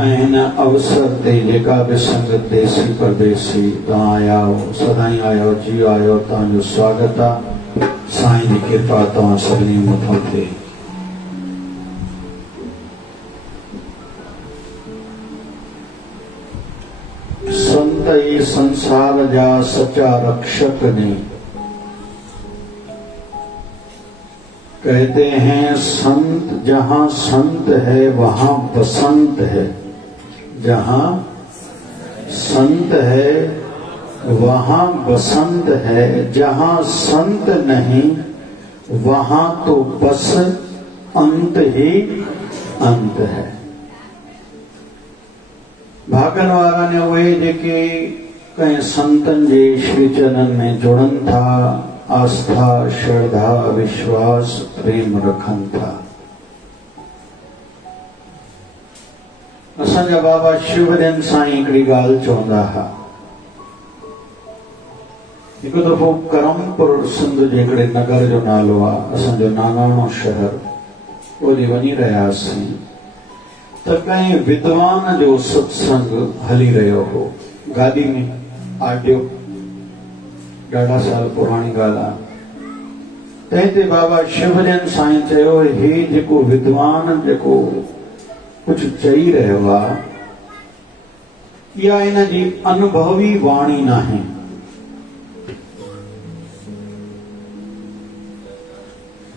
ऐन अवसर ते जेका भी संगत देसी परदेसी तव्हां आया हो, सदाई आया हो, जी आयो, तव्हांजो स्वागत आहे। साईं जी कृपा तव्हां सभिनी मथां थिए। संत ई संसार जा सच्चा रक्षक ने। कहते हैं संत जहां संत है वहां बसंत है, जहां संत है वहां बसंत है, जहां संत नहीं वहां तो बस अंत ही अंत है। भागन वारा ने उहे जेके कंहिं संतन जे श्री चरणन में जुड़न था, आस्था श्रद्धा विश्वास प्रेम रखन था। असांजा बाबा शिवजन साईं हिकिड़ी ॻाल्हि चवंदा हुआ। हिकु दफ़ो करमपुर सिंध जे हिकिड़े नगर जो नालो आहे, असांजो नानाणो शहर, ओॾे वञी रहियासीं त कंहिं विद्वान जो सत्संग हली रहियो हो गाॾी में, ऑडियो, ॾाढा साल पुराणी ॻाल्हि आहे। तंहिं ते बाबा शिवजन साईं चयो, हे जेको विद्वान जेको कुझु चई रहियो आहे, इहा इन जी अनुभवी वाणी नाहे।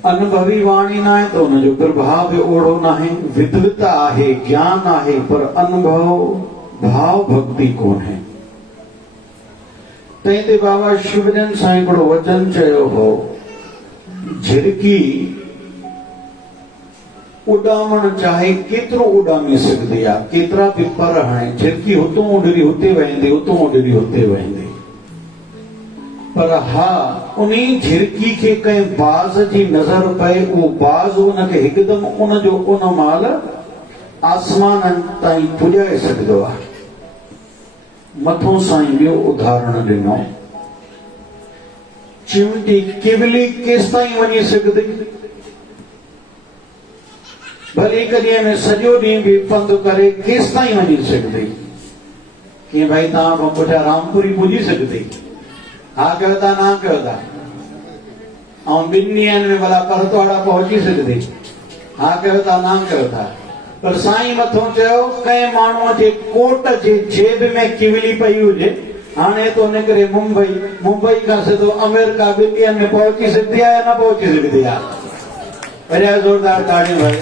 अनुभवी वाणी नाहे त हुनजो प्रभाव बि ओढ़ो नाहे। विद्वता आहे, ज्ञान आहे, पर अनुभव भाव भक्ति कोन्हे। तंहिं ते बाबा शिवजन साईं हिकिड़ो वचन चयो हो, झिरकी उॾामण चाहे केतिरो उॾामी सघंदी आहे, केतिरा बि पर हणे, झिरकी हुतां उॾरी हुते वेंदी, हुतां उॾरी हुते वेंदी। पर हा, उन्ही झिरकी खे कंहिं बाज़ जी नज़र पए, उहो बाज़ उनखे हिकदमि उनजो उन महिल आसमाननि ताईं पुॼाए सघंदो आहे। मथों साईं ॿियो उदाहरण ॾिनो, चिमटी किवली केसि ताईं वञी सघंदी? भले हिक ॾींहं में सॼो ॾींहुं बि पंधु करे केसि ताईं वञी सघंदी? कीअं भाई तव्हां खां पुठियां रामपुरी पुॼी सघंदी? हा कयो था, ना कयो था? ऐं ॿिनि ॾींहंनि में भला परतवाड़ा पहुची सघंदी? हा कयो था, ना कयो था? पर साईं मथों चयो, कंहिं माण्हूअ जे कोट जे जेब में किवली पई हुजे, हाणे तो निकिरे मुंबई, मुंबई खां सिधो अमेरिका, ॿिनि ॾींहंनि में पहुची सघंदी आहे या न पहुची सघंदी आहे? वॾा ज़ोरदार ताड़ियूं भाई।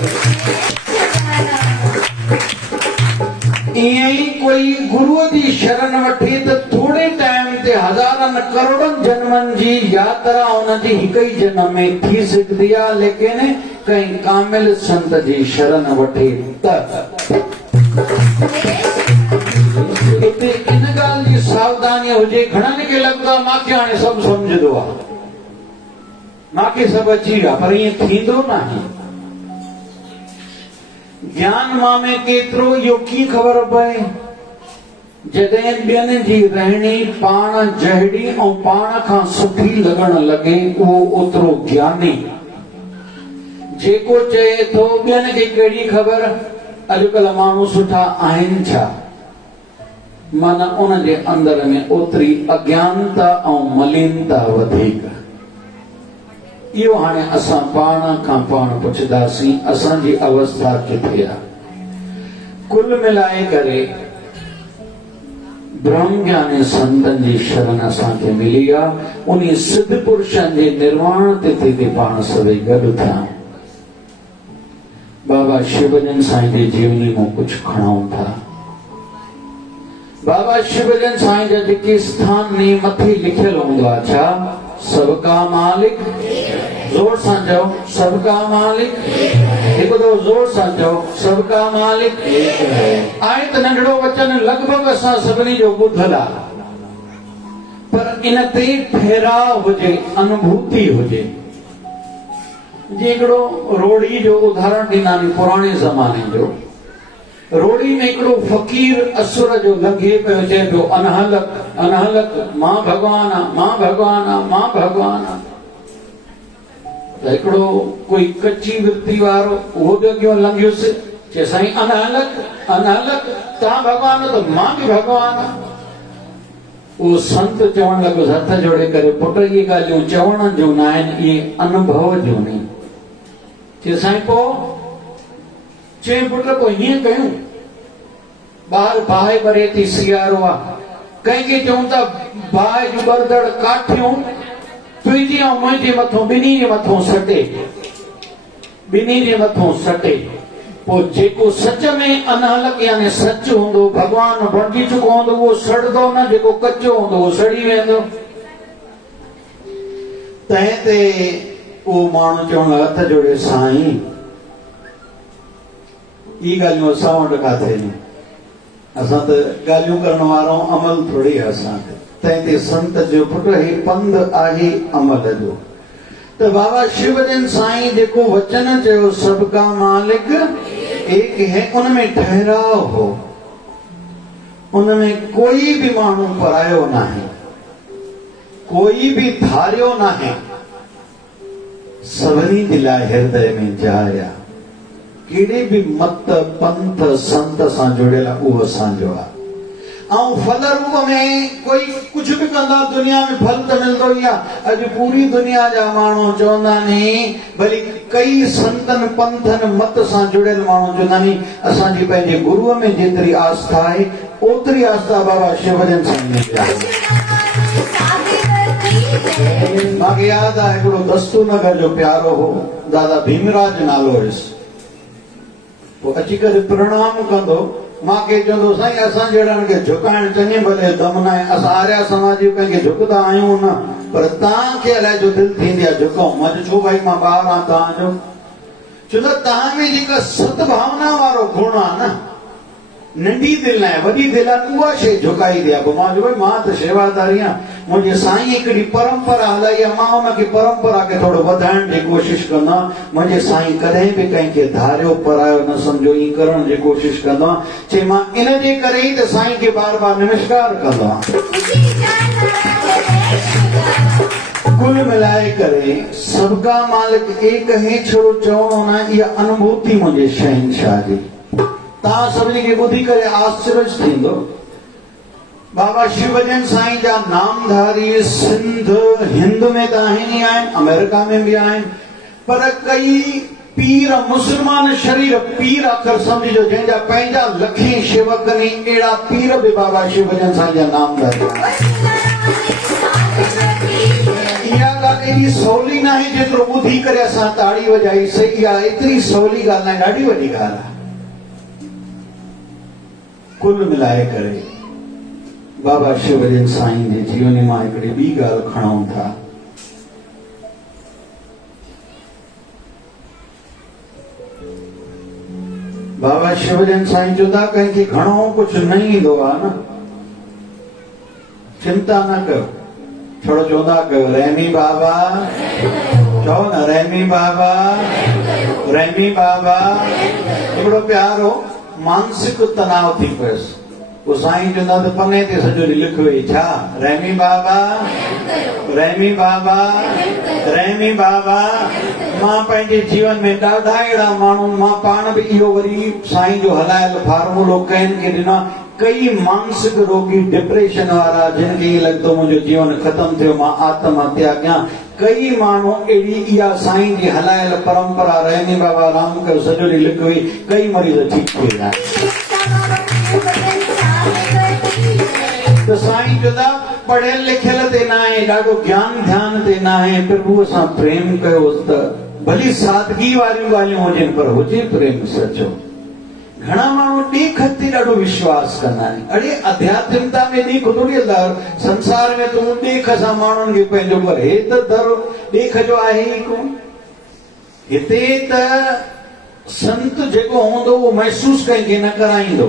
ईअं ई कोई गुरूअ जी शरण वठे त थोरे टाइम ते हज़ारनि करोड़नि जन्मनि जी यात्रा हुनजी हिक ई जन्म में थी सघंदी आहे, लेकिन कंहिं कामिल संत जी शरण वठे त। हिते इन ॻाल्हि जी सावधानी हुजे। घणनि खे लॻंदो आहे मांखे हाणे सभु सम्झंदो आहे, मांखे सभु अची वियो आहे, पर ईअं थींदो नाहे। ज्ञान मां में केतिरो इहो कीअं ख़बर पए? जॾहिं ॿियनि जी रहणी पाण जहिड़ी ऐं पाण खां सुठी लॻण लॻे, उहो ओतिरो ज्ञानी। जेको चए थो ॿियनि खे कहिड़ी ख़बर, अॼुकल्ह माण्हू सुठा आहिनि छा, माना उनजे अंदर में ओतिरी अज्ञानता ऐं मलिनता वधीक। इहो हाणे असां पाण खां पाण पुछंदासीं, असांजी अवस्था किथे आहे? कुल मिलाए करे ब्रह्म ज्ञानी संतनि जी शरण असांखे मिली आहे। उन सिद्ध पुरुषनि जे निर्वाण तिथि ते पाण सभई गॾु थिया। बाबा शिवजन साईं जी जीवनी में कुछ खणाऊं था। बाबा शिवजन साईं जा जेके स्थान ने मथे लिखियल हूंदो आहे, छा? सबका मालिक, जोर सां चओ, सबका मालिक। हिकु दफ़ो जोर सां चओ, सबका मालिक आहे। त नंढड़ो वचन लॻभॻि असां सभिनी जो ॿुधल आहे, पर इन ते ठहराव हुजे, अनुभूति हुजे। हिकिड़ो रोड़ी जो उदाहरण ॾींदासीं, पुराणे ज़माने जो। रोड़ी में हिकिड़ो फ़कीर असुर जो लंघे पियो, चए पियो, अनहलक अनहलक, मां भॻवान आहे, मां भॻवान आहे, मां भॻवान आहे। त हिकिड़ो कोई कची वृत्ति वारो उहो बि अॻियां लंघियुसि, चे साईं अनहलक अनहलक तव्हां भगवान तो मां भी भगवान आहियां। वो संत चवण लॻो हथ जोड़े करे पुट ये ॻाल्हियूं चवण जूं न आहिनि, इहे अनुभव जूं आहिनि। चे साईं पोइ चई पुट पोइ हीअं कयूं, ॿार बाहि भरे थी सियारो आहे, कंहिंखे चऊं था बाहि जूं ॿरदड़ काठियूं तुंहिंजी ऐं मुंहिंजे मथां ॿिन्ही जे मथां सटे, ॿिन्ही जे मथां सटे। पोइ जेको सच में अनहलक यानी सच हूंदो, भगवान बणिजी चुको हूंदो, उहो सड़ंदो न, जेको कचो हूंदो उहो सड़ी वेंदो। तंहिं ते उहो माण्हू चवण हथ जोड़े साईं ई ॻाल्हियूं असां वटि काथे आहिनि, असां त ॻाल्हियूं करण वारा अमल थोरी आहे असांखे। तंहिं ते संत जो पुट ही पंध आहे अमल जो। तो बाबा शिवजन साईं जेको वचन चयो सबका मालिक एक है, उनमें ठहराव हो, उनमें कोई भी माण्हू परायो ना है, कोई भी धारियो ना है, सभिनी जे लाइ हृदय में जाया। कहिड़े भी मत पंथ संत सां जुड़ियल उहो असांजो आहे। ऐं फल रूप में कोई कुछ भी कंदा दुनिया में फल तो मिलंदो ई आहे। अॼु पूरी दुनिया जा माण्हू चवंदा आहिनि, भली कई संतन पंथन मत सां जुड़ियल माण्हू चवंदा आहिनि असांजी पंहिंजे गुरूअ में जेतिरी आस्था आहे ओतिरी आस्था बाबा शिवजन साईं में आहे। मूंखे यादि आहे हिकिड़ो दस्तू नगर जो प्यारो हो, दादा भीमराज नालो हुयुसि। पोइ अची करे प्रणाम कंदो, मूंखे चवंदो साईं असां जहिड़नि खे झुकाइण चङे भले दम न आहे, असां आर्या समाजी कंहिंखे झुकंदा आहियूं न, पर तव्हांखे अलाए जो दिलि थींदी आहे झुकऊं। मां चयो छो भाई मां ॿार आहियां तव्हांजो, छो त तव्हां में जेका सद्भावना वारो गुण आहे न, नंढी दिलि न आहे वॾी दिलि आहे, उहा शइ झुकाईंदी आहे। पोइ मां चयो मां त शेवादारी आहियां, मुंहिंजे साईं हिकिड़ी परंपरा हलाई आहे, मां हुनखे परंपरा खे थोरो वधाइण जी कोशिशि कंदो आहियां। मुंहिंजे साईं कॾहिं बि कंहिंखे धारियो परायो न सम्झो, ई करण जी कोशिशि कंदो आहियां। चई मां इन जे करे ई त साईं खे बार बार नमस्कार कंदो आहियां। कुल मिलाए करे सबका मालिक एक है छो चवणो न, इहा अनुभूति मुंहिंजे शहनशाह जी। तव्हां सभिनी खे ॿुधी करे आश्चर्य थींदो, बाबा शिवजन साईं जा नामधारी सिंध हिंद में त आहिनि ई आहिनि, अमेरिका में बि आहिनि, पर कई पीर मुस्लमान शरीर पीर अखर सम्झिजो जंहिंजा पंहिंजा लखी शेवक आहिनि, अहिड़ा पीर बि बाबा शिवजन साईं जा नामधारी आहिनि। इहा ॻाल्हि एॾी सवली न आहे जेतिरो ॿुधी करे असां ताड़ी वॼाई सही आहे, एतिरी सवली ॻाल्हि न आहे, ॾाढी वॾी ॻाल्हि आहे। कुल मिलाए करे बाबा शिवजन साईं जे जीवन मां हिकिड़ी ॿी ॻाल्हि खणूं था। बाबा शिवजन साईं चवंदा कंहिंखे घणो कुझु न ईंदो आहे न, चिंता न कयो, थोरो चवंदा कयो रहमी बाबा, चओ न रहमी बाबा, रहमी बाबा। हिकिड़ो प्यारो मानसिक तनाव थी पियुसि, वो साईं चवंदा त पने ते सॼो ॾींहुं लिखो ई छा, रहमी बाबा, रहमी बाबा, रहमी बाबा। मां पंहिंजे जीवन में ॾाढा अहिड़ा माण्हू, मां पाण बि इहो वरी साईं जो हलायल फार्मूलो कयनि खे ॾिना। कई मानसिक रोगी डिप्रेशन वारा जिनखे ईअं लॻंदो मुंहिंजो जीवन ख़तमु थियो, मां आत्महत्या कयां। कई माण्हू अहिड़ी इहा साईं जी हलायल परंपरा रहमी बाबा राम कयो सॼो ॾींहुं लिखो ई, कई मरीज़ ठीकु थी विया। तो साईं चवंदा पढ़ियल लिखियल ते न आहे, ॾाढो ज्ञान ध्यान ते न आहे, प्रभुअ सां प्रेम कयोसि त भली सादगी वारियूं ॻाल्हियूं हुजनि पर हुजे प्रेम सचो। घणा माण्हू ॾेख ते ॾाढो विश्वास कंदा आहिनि, अड़े आध्यात्मिकता में ॾेख थोरी हलंदा, संसार में तूं ॾेख सां माण्हुनि खे पंहिंजो कर, हे त दर ॾेख जो आहे ई कोन। हिते त संत जेको हूंदो उहो महसूस कंहिंखे न कराईंदो,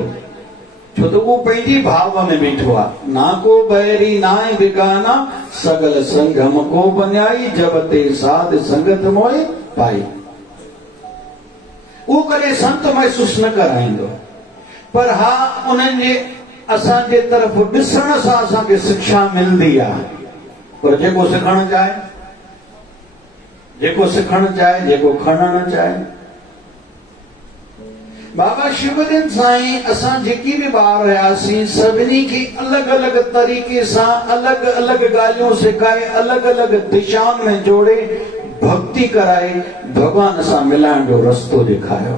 छो त उहो पंहिंजी भाव में बीठो आहे। ना को बैरी नाए बिगाना सगल संगम को बन्याई, जब ते साध संगत मोए पाई। उहो कॾहिं संत महसूस न कराईंदो, पर हा उन्हनि जे असांजे तरफ़ ॾिसण सां असांखे शिक्षा मिलंदी आहे। पर जेको सिखणु चाहे, जेको सिखणु चाहे, जेको खणणु चाहे, बाबा शिवदन साईं असां जेकी भी ॿार हुयासीं सभिनी खे अलॻि अलॻि तरीक़े सां अलॻि अलॻि ॻाल्हियूं सेखारे अलॻि अलॻि दिशाउनि में जोड़े भक्ति कराए भगवान सां मिलाइण जो रस्तो ॾेखारियो।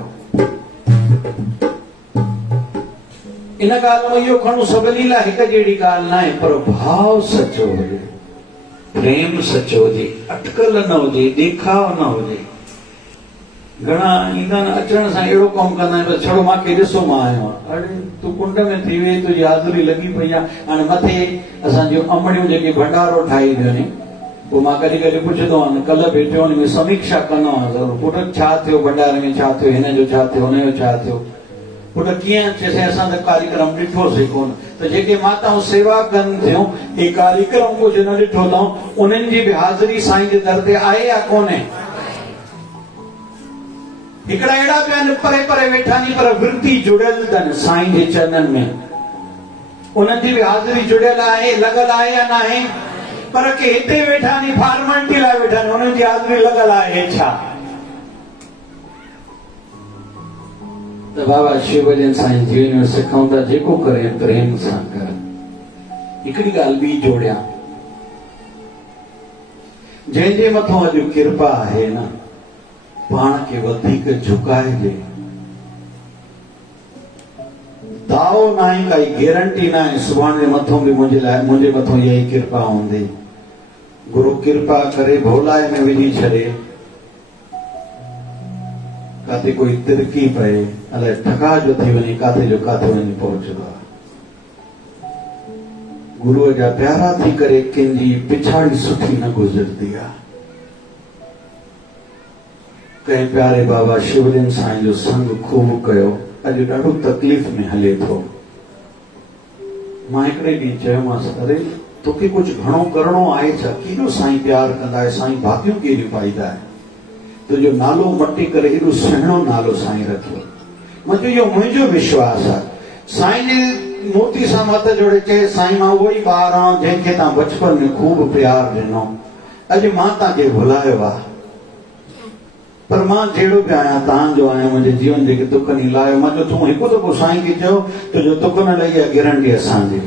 इन ॻाल्हि में इहो खणो सभिनी लाइ हिकु जहिड़ी ॻाल्हि न आहे, पर भाव सचो हुजे, प्रेम सचो हुजे, अटकल न हुजे, ॾेखाव न हुजे। घणा ईंदा आहिनि अचण सां अहिड़ो कमु कंदा आहिनि, छड़ो मूंखे ॾिसो मां आयो आहियां। अरे तूं कुंड में थी वई, तुंहिंजी हाज़ुरी लॻी पई आहे। हाणे मथे असांजूं अमड़ियूं जेके भंडारो ठाही ॾियनि, पोइ मां कॾहिं कॾहिं पुछंदो आहियां, कल्ह वेठो हुन में समीक्षा कंदो आहियां, ज़रूरु पुट छा थियो भंडारे में, छा थियो हिन जो, छा थियो हुन जो, छा थियो पुट कीअं। चइसि असां त कार्यक्रम ॾिठोसीं कोन। त जेके माताऊं सेवा कनि थियूं, हे कार्यक्रम कुझु न ॾिठो अथऊं, उन्हनि जी बि हाज़िरी साईं जे दर ते आहे या कोन्हे? हिकिड़ा अहिड़ा बि आहिनि परे परे वेठा आहिनि, पर वृत्ति जुड़ियल अथनि साईं जे चरणनि में, उन्हनि जी बि हाज़िरी जुड़ियल आहे, लॻल आहे या न आहे? पर के हिते वेठा आहिनि फॉर्मेलिटी लाइ वेठा आहिनि, उन्हनि जी हाज़िरी लॻल आहे छा? त बाबा शिवजन साईं जीवन में सिखूं था, जेको करे प्रेम सां कर। हिकिड़ी ॻाल्हि ॿी जोड़ियां, जंहिंजे मथां अॼु कृपा आहे न, पाण खे वधीक झुकाइजे। दाओ न आहे, काई गारंटी न आहे सुभाणे मथां बि मुंहिंजे मथां इहा ई कृपा हूंदी। गुरु कृपा करे भोलाए में विझी छॾे, काथे कोई तिरकी पए, अलाए ठका जो थी वञे, काथे जो काथे वञी पहुचंदो आहे। गुरुअ जा प्यारा थी करे कंहिंजी पिछाड़ी सुठी न गुज़रती आहे। कंहिं प्यारे बाबा शिवलिंग साईं जो संग खूब कयो, अॼु ॾाढो तकलीफ़ में हले थो। मां हिकिड़े ॾींहुं चयोमांसि, अरे तोखे कुझु घणो करिणो आहे छा? केॾो साईं प्यार कंदा आहे, साईं भातियूं केॾियूं पाईंदा आहे, तुंहिंजो नालो मटी करे एॾो सुहिणो नालो साईं रखियो। मां चयो इहो मुंहिंजो विश्वास आहे। साईं जी मूर्ति सां मत जोड़े चए, साईं मां उहो ई ॿार आहियां जंहिंखे तव्हां बचपन में खूब प्यार ॾिनो, अॼु मां तव्हांखे भुलायो आहे, पर मां जहिड़ो बि आहियां तव्हांजो आहियां, मुंहिंजे जीवन जेके दुख नहीं लायो। मां चयो तूं हिकु दफ़ो साईं खे चयो, तुंहिंजो दुख न लही आहे, गारंटी असांजी।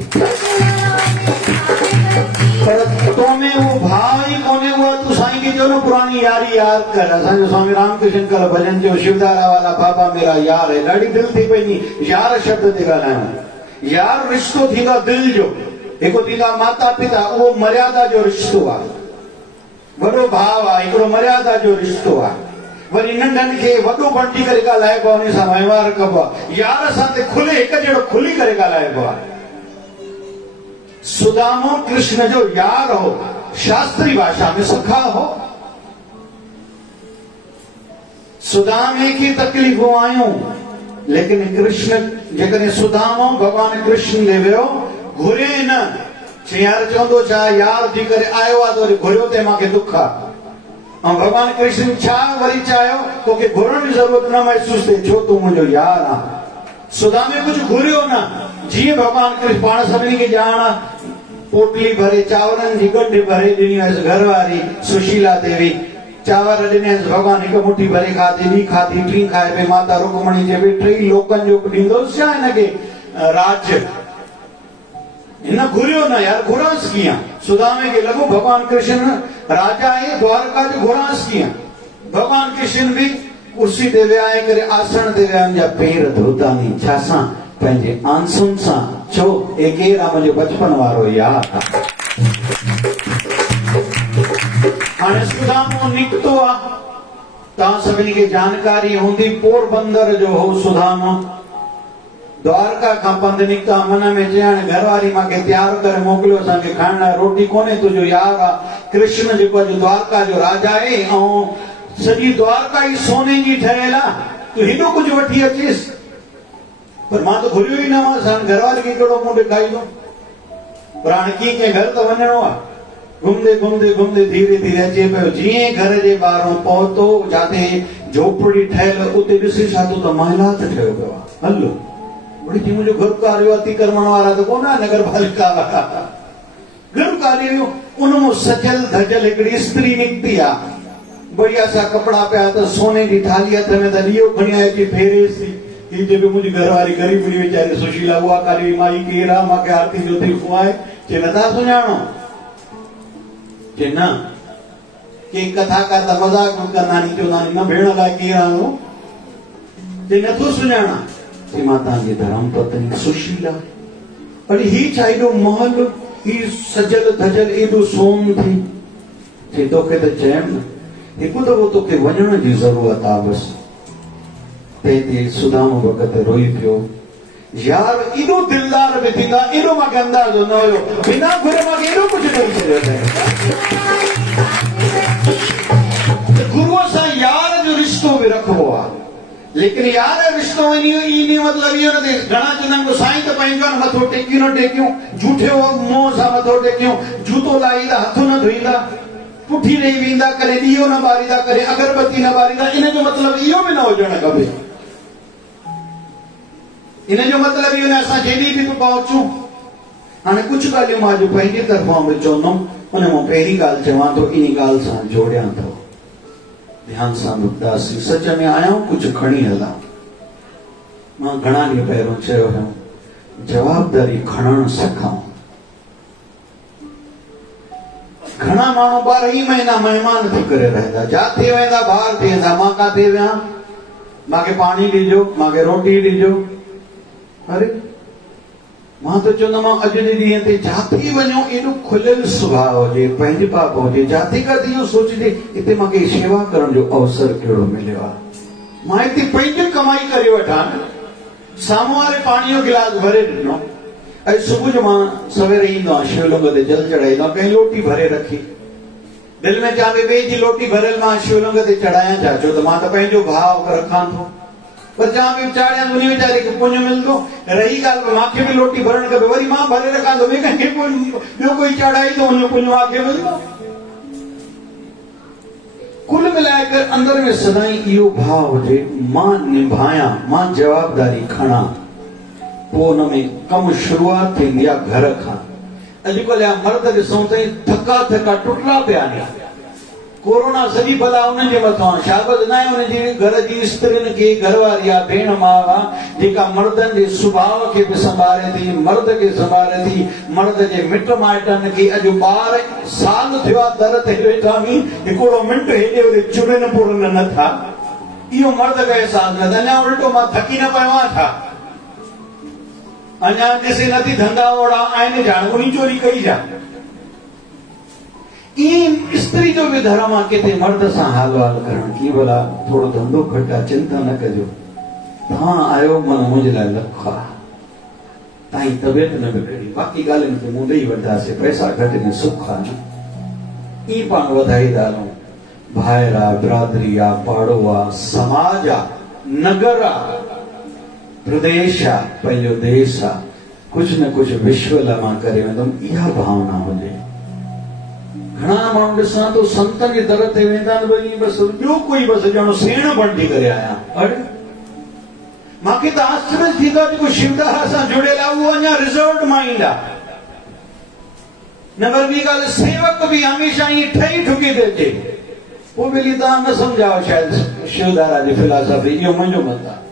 पर तो में वो भाव ही कोने हुआ, तू साईं की जो ना पुरानी यारी याद कर। असांजो स्वामी रामकृष्ण कल भजन जो शिवदारा वाला बाबा मेरा यार है, ॾाढी दिल थी पई यार शब्द ते ॻाल्हायूं। यार रिश्तो थींदो दिल जो, हिकु थींदा माता पिता, उहो मर्यादा जो रिश्तो आहे, वॾो भाव आहे, हिकिड़ो मर्यादा जो रिश्तो आहे। वरी नंढनि खे वॾो बणिजी करे ॻाल्हाइबो आहे, उन सां वहिंवार कबो आहे। यार सां ते खुले हिकु जहिड़ो खुली करे ॻाल्हाइबो आहे। सुदामो कृष्ण जो यार हो, शास्त्री भाषा में सखा हो। सुदामे की तकलीफ़ूं आयूं, लेकिन कृष्ण जेकॾहिं सुदामो भगवान कृष्ण ॾे वियो, घुरे न। यार चवंदो छा, यार थी करे आयो आहे त वरी घुरियो ते मूंखे दुख आहे। ऐं भगवान कृष्ण छा वरी चाहियो, तोखे घुरण जी ज़रूरत न महसूस थिए, छो तूं मुंहिंजो यार आहे। सुदामे कुझु घुरियो न। जीअं भगवान कृष्ण पाण सभिनी खे ॼाण, पोटली भरे चांवरनि जी गंढ भरे ॾिनी हुयसि घरवारी सुशीला देवी। चांवर ॾिनसि, भगवान हिकु मुठी भरे खाधी, ॿी खाधी, टी खाए पई। माता रुक्मणी जे बि टई लोकनि जो ॾींदोसि छा हिनखे राज्य? हिन घुरियो न यार, घुरांसि कीअं? सुदामे खे लॻो भगवान कृष्ण राजा आहे, द्वारका जो घुरांसि कीअं? भगवान कृष्ण बि कुर्सी ते विहाए करे आसन ते विया, जा पेर धोता नी छा सां? पंहिंजे आंसुनि सां। छो? ए केरु आहे? मुंहिंजो बचपन वारो यार आहे। हाणे सुदामो निकितो आहे, तव्हां सभिनी खे जानकारी हूंदी, पोरबंदर जो हो सुदामो। द्वारका खां पंधु निकिता, मन में चयण घरवारी मूंखे तयार करे मोकिलियो, असांखे खाइण लाइ रोटी कोन्हे, तुंहिंजो यार आहे कृष्ण जेको अॼु द्वारका जो राजा आहे, ऐं सॼी द्वारका ई सोने जी ठहियल आहे, तूं हेॾो कुझु वठी अचीस। पर मां त घुरियो ई न हुअसि, घरवारी खे कहिड़ो मुंहुं ॾेखारींदो? पर हाणे कीअं कंहिं घर त वञिणो आहे। घुमंदे घुमंदे घुमंदे धीरे धीरे अचे पियो। जीअं घर जे ॿाहिरों पहुतो, जिते झोपड़ी ठहियल, उते ॾिसी छा त महिलात ठहियो पियो आहे। हलो वरी थी, मुंहिंजो घर कार्य अति करण वारा त कोन आहे, नगर पालिका वारा घर कार्य। उन मां सजल धजल हिकिड़ी स्त्री निकिती आहे, बढ़िया सा कपिड़ा पिया, त सोने जी थाली हथ में, त ॾीओ खणी अची फेरेसि थी। ही जब मुझे घर वाली गरीब मुझे बेचारे सुशीला हुआ काली माई केरा मां के आरती ज्योति खुआए जे नथा सुञाणो जे न के कथा का त मजाक करना नहीं चवंदा न भेण लाइ केर आयो जे नथो सुञाणा जे माता जी धर्म पत्नी सुशीला अरे ही चाहिए महल ही सजल धजल एडो सोन थी जे तोखे त चयम हिकु दफ़ो तोखे वञण जी ज़रूरत आहे बस ते सुदाम वक़्त रोई पियो यार एडो दिलदार बि थींदा एडो मूंखे अंदाज़ो न हुयो बिना घुरे मूंखे एडो कुझु ॾेई छॾियो अथई गुरूअ सां यार जो रिश्तो बि रखिबो आहे लेकिन यार रिश्तो इन मतलब इहो न थिए घणा चवंदा आहिनि साईं त पंहिंजो मथो टेकियूं न टेकियूं झूठे मोह सां मथो टेकियूं जूतो लाहींदा हथ न धोईंदा पुठी ॾेई वेंदा करे ॾीओ न ॿारींदा करे अगरबत्ती न ॿारींदा इन जो मतिलबु इहो बि न हुजणु खपे इन जो मतिलबु इहो न असां जेॾी बि पहुचूं हाणे कुझु ॻाल्हियूं मां अॼु पंहिंजे तरफ़ां बि चवंदुमि उन मां पहिरीं ॻाल्हि चवां थो इन ॻाल्हि सां जोड़ियां थो ध्यान सां ॿुधंदासीं सच में आहियां कुझु खणी हलां मां घणा ॾींहं पहिरियों चयो हुयो जवाबदारी खणणु सिखां घणा माण्हू 12 महीना महिमान थी करे रहंदा जाते वेंदा ॿाहिरि थी वेंदा मां काथे वियां मूंखे पाणी ॾिजो मूंखे रोटी ॾिजो अरे मां त चवंदोमांव अॼु जे ॾींहं ते जाते वञो एॾो खुलियल सुभाउ हुजे पंहिंजे पाप हुजे जाते काथे इहो सोचजे हिते मूंखे शेवा करण जो अवसर कहिड़ो मिलियो आहे मां हिते पंहिंजी कमाई करे वठां साम्हूं वारे पाणी जो गिलास भरे ॾिनो अॼु सुबुह जो मां सवेर ईंदो आहियां शिवलिंग ते जल चढ़ाईंदो आहियां कंहिं लोटी भरे रखी दिलि में चवां ॿिए जी लोटी भरियल मां शिवलिंग ते चढ़ायां छा छो त मां त पंहिंजो भाव रखां थो पर चवां पई चाढ़ियां उन वीचारे खे पुञ मिलंदो रही ॻाल्हि मूंखे बि लोटी भरणु खपे वरी मां भरे रखां थो ॿिए कंहिंखे ॿियो कोई चढ़ाईंदो उन पुञ मूंखे मिलंदो कुल मिलाए करे अंदर में सदाईं इहो भाव हुजे मां निभायां मां जवाबदारी खणां पोइ हुन में कमु शुरूआत थींदी आहे घर खां अॼुकल्ह जा मर्द ॾिसूं त थका थका टुटला पिया आहिनि कोरोना सॼी भला उन्हनि जे मथां शाबत न आहे उनजी घर जी स्त्रियुनि खे घरवारी आहे भेण माउ आहे जेका मर्दनि जे सुभाउ खे बि संभाले थी मर्द खे संभाले थी मर्द जे मिट माइटनि खे अॼु 12 साल थियो आहे दर ते वेठा नी हिकिड़ो मिंट हेॾे होॾे चुरनि पुरनि नथा इहो मर्द खे अहसासु न अञा उल्टो मां थकी न पियो आहियां छा अञा ॾिसे नथी धंधा ओड़ा आहिनि ॼाण उन चोरी कई जा ईअं स्त्री जो बि धर्म आहे किथे मर्द सां हाल वाल करण की भला थोरो धंधो घटि आहे चिंता न कजो तव्हां आयो मन मुंहिंजे लाइ लख आहे तव्हांजी तबियत न बिगड़ी बाक़ी ॻाल्हियुनि खे मूं ॾेई वठंदासीं पैसा घटि में सुख आहे न ईअं पाण वधाईंदा हलूं भाइर आहे बिरादरी आहे पाड़ो आहे समाज आहे नगर आहे प्रदेश आहे पंहिंजो देश आहे कुझु न कुझु विश्व लाइ मां करे वेंदुमि इहा भावना हुजे घणा माण्हू ॾिसां थो संतनि जे दर ते वेंदा आहिनि भई बसि ॿियो कोई बसि ॼणो सेण बणिजी करे आया अरे मूंखे त आश्चर्य थींदो आहे जेको शिवदास सां जुड़ियल आहे उहो अञा रिज़ल्ट मां ईंदा नंबर ॿी ॻाल्हि सेवक बि हमेशह ईअं ठही ठुकी थो अचे पोइ वरी तव्हां न सम्झाओ शायदि शिवदारा जी फिलासफी इहो मुंहिंजो मत आहे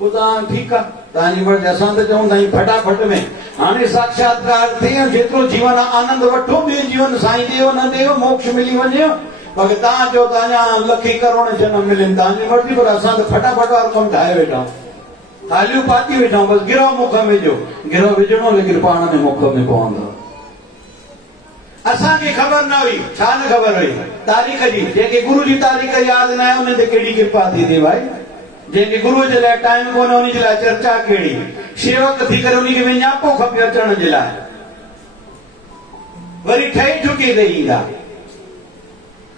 पोइ तव्हां ठीकु आहे तव्हांजी मर्ज़ी असां त चऊं था फटाफट में हाणे साक्षात्कार थिए जेतिरो जीवन आनंद वठो ॿियो जीवन साईं ॾियो न ॾियो मोक्ष मिली वञे बाक़ी तव्हां चओ त अञा लखी करोड़ जन्म मिलनि तव्हांजी मर्ज़ी पर असां त फटाफट वारो कमु ठाहे वेठा आहियूं थालियूं पाती वेठा आहियूं बसि गिरह मुख में विझो गिरह विझणो लेकिन पाण में मुख में पवंदो असांखे ख़बर न हुई छा न ख़बर हुई तारीख़ जी जंहिंखे गुरू जी तारीख़ यादि न आहे उन ते कहिड़ी कृपा थी थिए भाई जंहिंखे गुरू जे लाइ टाइम कोन्हे उन जे लाइ चर्चा कहिड़ी शेवक थी करे उनखे विञापो खपे अचण जे लाइ वरी ठही ठुकी ते ईंदा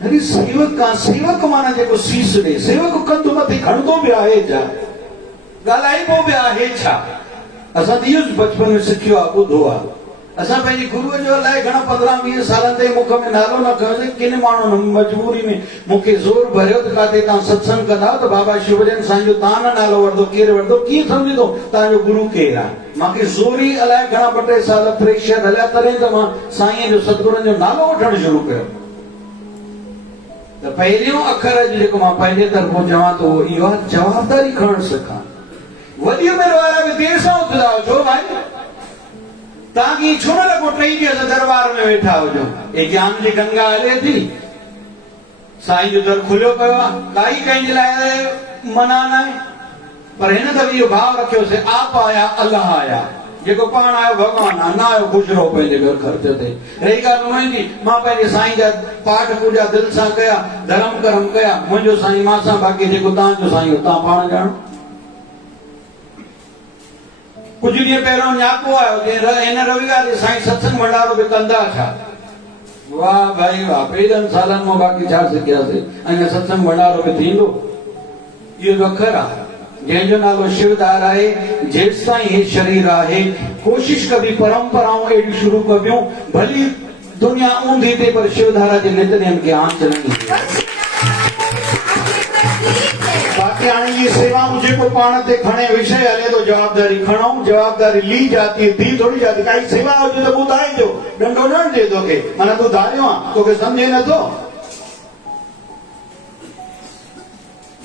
अरे सेवक माना जेको सीस ॾे सेवक कंधु मथे खणंदो बि आहे छा ॻाल्हाइबो बि आहे छा असां त इहो बचपन में सिखियो आहे ॿुधो आहे असां पंहिंजे गुरूअ जो अलाए घणा 15-20 सालनि ताईं मुख में नालो न खयों किन माण्हुनि मजबूरी में मूंखे ज़ोर भरियो त काथे तव्हां सत्संग कंदा त बाबा शिवजन साईं जो तव्हां न नालो वठंदो केरु वठंदो कीअं सम्झंदो तव्हांजो गुरू केरु आहे मूंखे ज़ोर ई अलाए घणा 2-3 साल प्रेशर हलिया तॾहिं त मां साईं जो सतगुरुनि जो नालो वठणु शुरू कयो त पहिरियों अखर जेको मां पंहिंजे तरफ़ां चवां थो इहो आहे जवाबदारी खणणु सिखां वॾी उमिरि वारा बि देर सां उथंदा हो। छो भाई तव्हांखे छो न लॻो 3 ॾींहं दरबार में वेठा हुजो? हे ज्ञान जी गंगा हले थी, साईं जो दर खुलियो पियो आहे, काई कंहिंजे लाइ मना न आहे। पर हिन दफ़े इहो भाव रखियोसीं, आप आया अल्लाह आया। जेको पाण आयो भॻवान आहे, न आयो ख़ुशि रहो पंहिंजे घर ख़र्च ते। रही ॻाल्हि मुंहिंजी, मां पंहिंजे साईं जा पाठ पूजा दिलि सां कया, धर्म कर्म कया, मुंहिंजो साईं मां सां, बाक़ी जेको तव्हांजो साईं हो तव्हां पाण ॼाणो। कुछ ॾींहं पहिरियों न्यापो आयो, हिन रविवार ते साईं सत्संग भंडारो बि कंदा छा? वाह भाई वाह, 5 सालनि मां बाक़ी छा सिखियासीं, अञा सत्संग भंडारो बि थींदो। इहो वखर आहे जंहिंजो नालो शिवदार आहे। जेसि ताईं हे शरीर आहे, कोशिश कबी परंपराऊं अहिड़ियूं शुरू कबियूं, भली दुनिया ऊंधी थिए पर शिवधारा जे नितनेम खे आंच न ईंदी। बाक़ी हाणे ये सेवाऊं जेको पाण ते खणे विषय हले तो, जवाबदारी खणूं, जवाबदारी ली जाती है, दी थोड़ी जाती। काई सेवा हुजे तो ॿुधाइजो, डंडो न ॾे तोखे, माना तूं धारियो आहे, तोखे सम्झे नथो।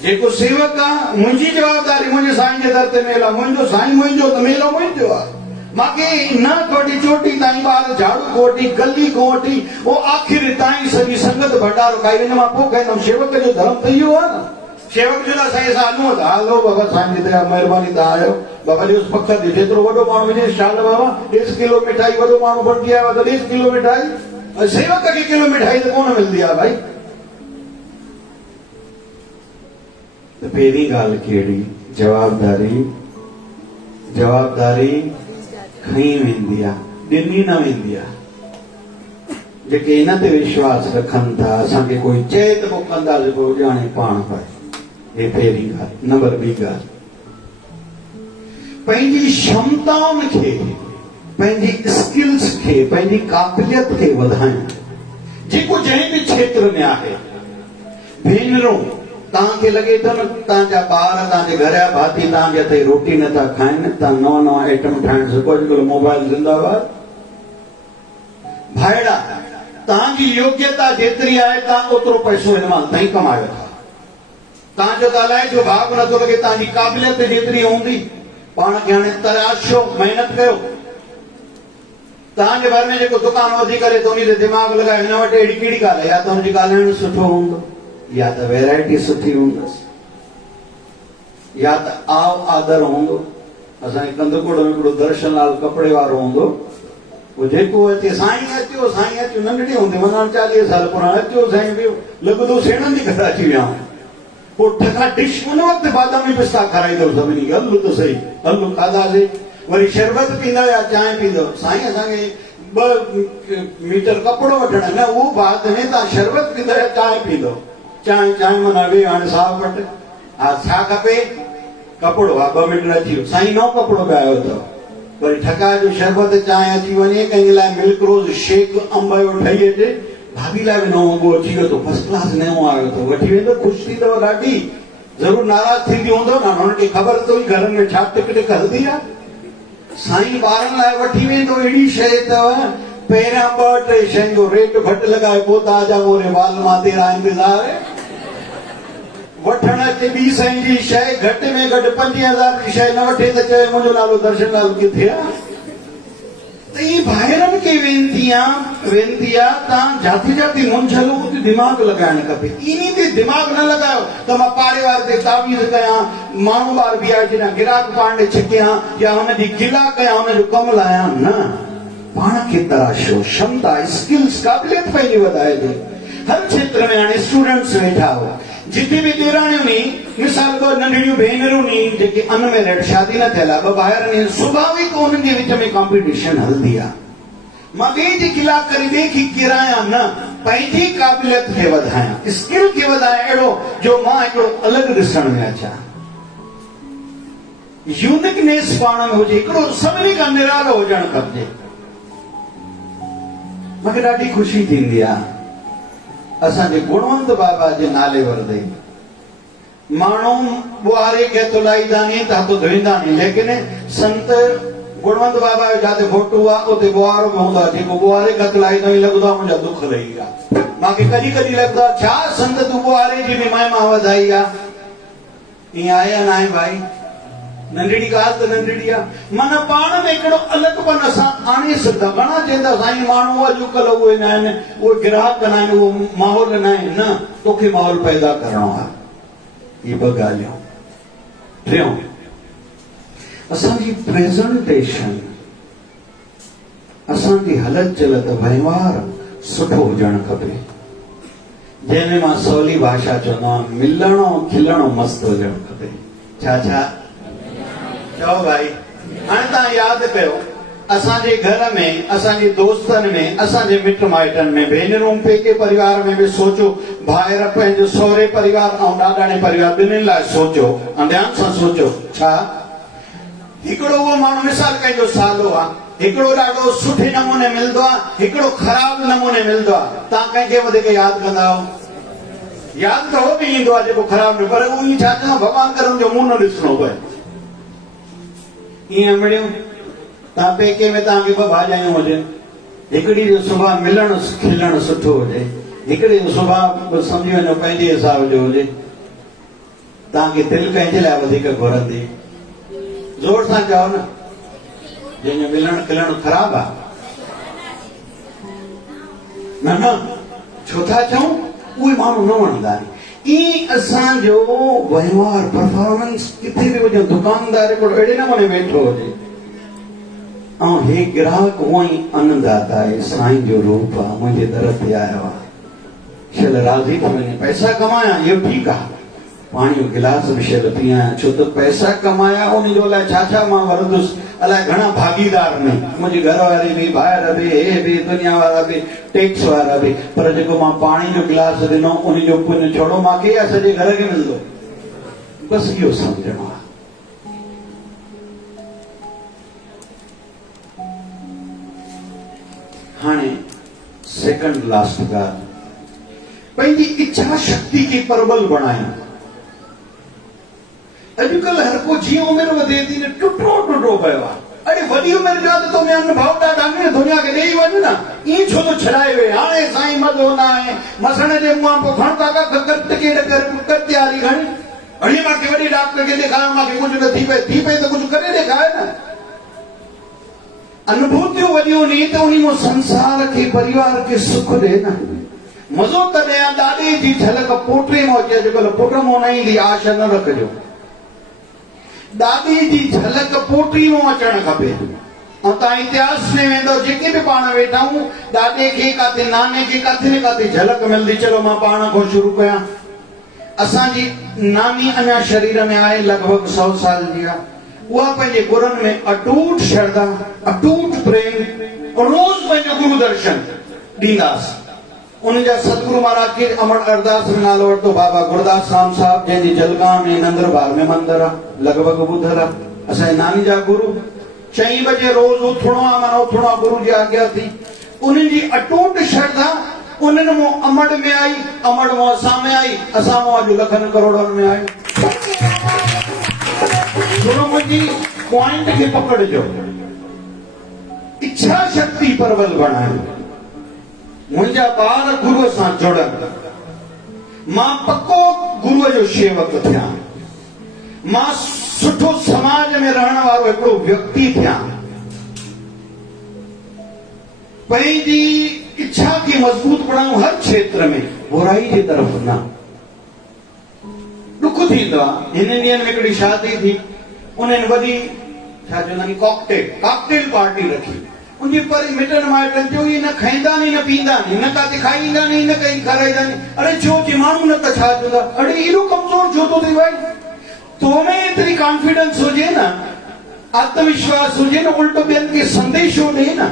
जेको सेवक आहे, मुंहिंजी जवाबदारी मुंहिंजे साईं जे दर ते मेलो, मुंहिंजो साईं मुंहिंजो त मेलो मुंहिंजो आहे। मांखे न थोड़ी चोटी ताईं ॿार झाड़ू कोटी गली कोटी वो आख़िर ताईं सॼी संगत भंडारो खाई वञे, मां पोइ खाईंदुमि। सेवक जो धर्म त इहो आहे न। सेवक जो लाइ साईं सां हलूं था, हलो बाबा साईं जी दया महिरबानी, तव्हां आयो बाबा जी उस पखर जी, जेतिरो वॾो माण्हू विझे शाल बाबा 1 किलो मिठाई, वॾो माण्हू बणजी आयो त 1 किलो मिठाई। सेवक खे किलो मिठाई त कोन मिलंदी आहे भाई। त पहिरीं ॻाल्हि कहिड़ी, जवाबदारी। जवाबदारी खई वेंदी आहे, ॾिनी न वेंदी आहे। जेके इन ते विश्वास रखनि था, असांखे कोई चए त पोइ कंदासीं, पोइ ॼाणे पाण पाए। हे पहिरीं ॻाल्हि। नंबर 2 ॻाल्हि, पंहिंजी क्षमताउनि खे, पंहिंजी स्किल्स खे, पंहिंजी क़ाबिलियत खे वधाइण, जेको जंहिं बि क्षेत्र में आहे। भेनरूं, तव्हांखे लॻे थो न तव्हांजा ॿार, तव्हांजे घर जा भाती तव्हांजे हथ जी रोटी नथा खाइनि, तव्हां नवां आइटम ठाहिण सिखो। अॼुकल्ह मोबाइल ज़िंदाबाद। भाइड़ा, तव्हांजी योग्यता जेतिरी आहे, तव्हां ओतिरो पैसो हिन महिल ताईं कमायो था। तव्हांजो त अलाए जो भाव नथो लॻे, तव्हांजी क़ाबिलियत जेतिरी हूंदी, पाण खे हाणे तराशो, महिनत कयो। तव्हांजे घर में जेको दुकान वधी करे तो उन ते दिमाग़ लॻायो, हिन वटि अहिड़ी कहिड़ी ॻाल्हि आहे, या त हुनजी ॻाल्हाइण सुठो हूंदो, या त वैरायटी सुठी हूंदसि, या त आव आदर हूंदो। असांजे कंदकोड़ में हिकिड़ो दर्शन लाल कपिड़े वारो हूंदो, वो जेको अचे, साईं अचो साईं अचो, नंढड़ी हूंदी, माना 40 साल पुराणो, अचो साईं वियो, लॻंदो सेणनि जी घर अची विया। पोइ ठका डिश उन वक़्तु बादामी पिस्ता खाराईंदो सभिनी खे, हल त सही, हल खाधासीं। वरी शरबत पींदा या चांहि पींदो, साईं असांखे 2 मीटर कपिड़ो वठण, न उहो बाद में तव्हां शरबत पींदो या चांहि पींदो। चांहि माना वे हाणे साहु वटि, हा छा खपे, कपिड़ो, हा 2 मीटर अची वियो, साईं नओं कपिड़ो पिया आयो अथव। वरी ठका जो शरबत चांहि अची वञे, कंहिंजे लाइ मिल्क रोज़ शेक अंब जो ठही अचे, भाभी लाइ बि नओं अॻो अची वियो, फर्स्ट क्लास नओं आयो अथव, वठी वेंदो, ख़ुशि थींदव ॾाढी। ज़रूरु नाराज़ थींदी हूंदव न, हुनखे ख़बर अथव घरनि में छा टिक टिक हलंदी आहे। साईं ॿारनि लाइ वठी वेंदो, अहिड़ी शइ अथव, पहिरियां 2-3 शयुनि जो रेट घटि लॻाए, पोइ ताज़ा मोरे बाल मां तेरा इंतज़ार। वठण अचे 20 सैं जी शइ, घटि में घटि 50,000 जी शइ न वठे त चए मुंहिंजो नालो दर्शन लाल किथे आहे। त इहे ॿाहिरनि खे वेंदी आहे, तव्हां जाते जाते मुंझलो उते दिमाग़ लॻाइणु खपे। इन ते दिमाग़ न लॻायो त मां पाड़े वारे ते तावीज़ कयां, माण्हू ॿार बीहारे छॾियां, गिराक पाण ॾे छिकियां, या हुनजी गिला कयां, हुनजो कमु लाहियां। न, पाण खे तराशो, क्षमता, स्किल्स, क़ाबिलियत पंहिंजी वधाइजे। हर क्षेत्र में हाणे स्टूडेंट्स वेठा हो, जिथे बि ॾेराणियूं नी, मिसाल 2 नंढड़ियूं भेनरूं नी, जेके अनमेरिड, शादी न थियल आहे, 2 ॿाहिरि नी, स्वाभाविक उन्हनि जे विच में कॉम्पिटिशन हलंदी आहे। मां ॿिए जी गिला करे ॿिए खे किरायां न, पंहिंजी क़ाबिलियत खे वधायां, स्किल खे वधायां, अहिड़ो जो मां हिकिड़ो अलॻि ॾिसण में अचां। यूनिकनेस पाण में हुजे, हिकिड़ो सभिनी खां निरालो हुजणु खपजे। मूंखे ॾाढी ख़ुशी थींदी आहे, असांजे गुणवंत बाबा जे नाले वरदे माण्हू ॿुआरे खे हथु लाहींदा नी त हथु धोईंदा नी, लेकिन संत गुणवंत बाबा जो जिते फोटो आहे उते ॿुआरो बि हूंदो आहे, जेको ॿुआरे खे हथु लाहींदो ई लॻंदो आहे मुंहिंजा दुख लही विया। मूंखे कॾहिं कॾहिं लॻंदो आहे छा संत तूं ॿुआरे जी बि महिमा वधाई आहे। ईअं आहे या न आहे भाई? नंढड़ी ॻाल्हि त नंढड़ी आहे। माना पाण में हिकिड़ो अलॻपन असां आणे सघंदा। घणा चवंदा साईं माण्हू अॼुकल्ह उहे न आहिनि, उहे ग्राहक न आहिनि, उहो माहौल न आहे। न, तोखे माहौल पैदा करणो आहे। इहे ॿ ॻाल्हियूं। टियों, असांजी प्रेज़ेंटेशन, असांजी हलत चलत वहिंवार सुठो हुजणु खपे। जंहिंमें मां सवली भाषा चवंदो आहियां, मिलणो खिलणो मस्तु हुजणु खपे। छा छा चओ भाई? हाणे तव्हां यादि कयो, असांजे घर में, असांजे दोस्तनि में, असांजे मिट माइटनि में, भेनरूं पेके परिवार में बि सोचो, भाइर पंहिंजो सहुरे परिवार ऐं ॾाॾाणे परिवार ॿिन्हिनि लाइ सोचो, ध्यान सां सोचो। छा हिकिड़ो उहो माण्हू, मिसाल कंहिंजो सालो आहे, हिकिड़ो ॾाढो सुठे नमूने मिलंदो आहे, हिकिड़ो ख़राब नमूने मिलंदो आहे। तव्हां कंहिंखे वधीक यादि कंदा आहियो? यादि त उहो बि ईंदो आहे जेको ख़राब न, पर उहो ई छा चवंदो, भॻवान करे हुनजो मुंहुं न ॾिसणो पए। ईअं मिड़ियूं तव्हां पेके में तव्हांखे ॿ भाॼायूं हुजनि, हिकिड़ी जो सुभाउ मिलणु खिलणु सुठो हुजे, हिकिड़ी जो सुभाउ सम्झी वञो पंहिंजे हिसाब जो हुजे, तव्हांखे दिलि कंहिंजे लाइ वधीक घुरंदी? ज़ोर सां चओ न। जंहिंजो मिलणु खिलणु ख़राब आहे? न न, छो था चऊं? उहे माण्हू न वणंदा आहिनि। ई असांजो वहिंवार परफॉर्मेंस किथे बि हुजे, दुकानदार हिकिड़ो अहिड़े नमूने वेठो हुजे ऐं हे ग्राहक हूअं ई अन्नदाता आहे, साईं जो रूप आहे, मुंहिंजे दर ते आयो आहे, शल राज़ी थी वञे। पैसा कमाया इहो ठीकु आहे, पाणी जो गिलास बि शल पीआं, छो त पैसा कमाया उनजो अलाए छा छा मां वरंदुसि, अलाए घणा भागीदार में, मुंहिंजी घर वारी बि, ॿाहिरि बि, हे बि, दुनिया वारा बि, टैक्स वारा बि, पर जेको मां पाणी जो गिलास ॾिनो उनजो पुञ छोड़ो मूंखे या सॼे घर खे मिलंदो? बसि इहो सम्झणो आहे। हाणे सेकंड लास्ट ॻाल्हि, पंहिंजी इच्छा शक्ति खे प्रबल बणायूं। अॼुकल्ह हर को जीअं उमिरि वधे थी न, टुटो पियो आहे। अरे वॾी उमिरि जो त तोमें अनुभव ॾाढा आहिनि, दुनिया खे ॾेई वञ न, ईअं छो थो छॾाए वे? हाणे साईं मज़ो न आहे, मसण जे मुंहं पोइ खण काका टिकेट कर तयारी खण, हणी मूंखे वॾे डॉक्टर खे ॾेखारियो, मूंखे कुझु न थी पए त कुझु करे ॾेखारे न। अनुभूतियूं वॾियूं नी त उन में संसार खे, परिवार खे सुख ॾे न। मज़ो तॾहिं आहे ॾाॾे जी झलक पोटे में अचे, अॼुकल्ह पुट में न ईंदी, आशा न रखिजो। ॾाॾी जी झलक पोटी में अचणु खपे। ऐं तव्हां इतिहास में वेंदो, जेके बि पाण वेठा आहियूं, ॾाॾे खे काथे, नाने खे काथे न काथे झलक मिलंदी। चलो मां पाण खां शुरू कयां। असांजी नानी अञा शरीर में आहे, लॻभॻि 100 साल जी आहे। उहा पंहिंजे गुरुनि में अटूट श्रद्धा, अटूट प्रेम, रोज़ पंहिंजो गुरु दर्शन ॾींदासीं। उनजा सतगुरु महाराज खे अमर अरदास में नालो वरितो, बाबा गुरदास राम साहब, जंहिंजी जलगांव में नंदरबार में मंदिर आहे, लॻभॻि ॿुधल आहे। असांजी नानी जा गुरु 4 बजे रोज़ उथणो आहे, माना उथणो आहे, गुरु जी आज्ञा थी। उन्हनि जी अटूट श्रद्धा उन्हनि मां अमड़ में आई, अमड़ मां असां में आई, असां मां अॼु लखनि करोड़नि में आई। सुनो, मुंहिंजी पॉइंट खे पकड़िजो, इच्छा शक्ति प्रबल बणायो। मुंहिंजा ॿार गुरूअ सां जुड़नि, मां पको गुरूअ जो शेवक थियां, मां सुठो समाज में रहण वारो हिकिड़ो व्यक्ति थियां। पंहिंजी इच्छा खे मज़बूत बणायूं हर क्षेत्र में, बुराई जे तरफ़ न। ॾुख थींदो आहे। हिन ॾींहंनि में हिकिड़ी शादी थी, उन्हनि वॾी छा चवंदा आहिनि कॉकटेल पार्टी रखी। उनजे परे मिटनि माइटनि चयो, इहे न खाईंदा नी, न पींदा नी, न काथे खाईंदा नी, न कहीं खाराईंदा नी। अरे छो जे माण्हू न त छा चवंदा? अरे एॾो कमज़ोर छो थो थिए भाई? तोमें एतिरी कॉन्फिडेंस हुजे न, आत्मविश्वास हुजे न, उल्टो ॿियनि खे संदेशो ॾे न।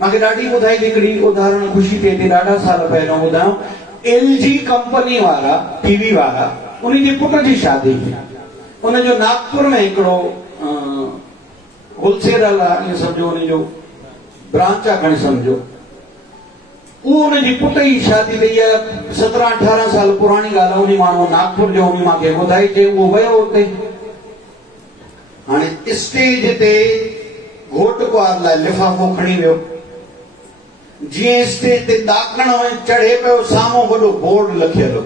मूंखे ॾाढी ॿुधाई हिकिड़ी उदाहरण, ख़ुशी थिए थी, ॾाढा साल पहिरियों ॿुधायो। LG कंपनी वारा, टीवी वारा, उनजे पुट जी शादी थी। उनजो नागपुर में हिकिड़ो होलसेलर आहे, ईअं सम्झो उनजो ब्रांच आहे, खणी सम्झो। उहो उनजी पुट जी शादी वई आहे, 17-18 साल पुराणी ॻाल्हि आहे। उन माण्हू नागपुर जो, उन मूंखे ॿुधाई, चई उहो वियो हुते। हाणे स्टेज ते घोट कुंवार लाइ लिफ़ाफ़ो खणी वियो। जीअं स्टेज ते ॾाकण चढ़े पियो, साम्हूं वॾो बोर्ड लिखियल हो,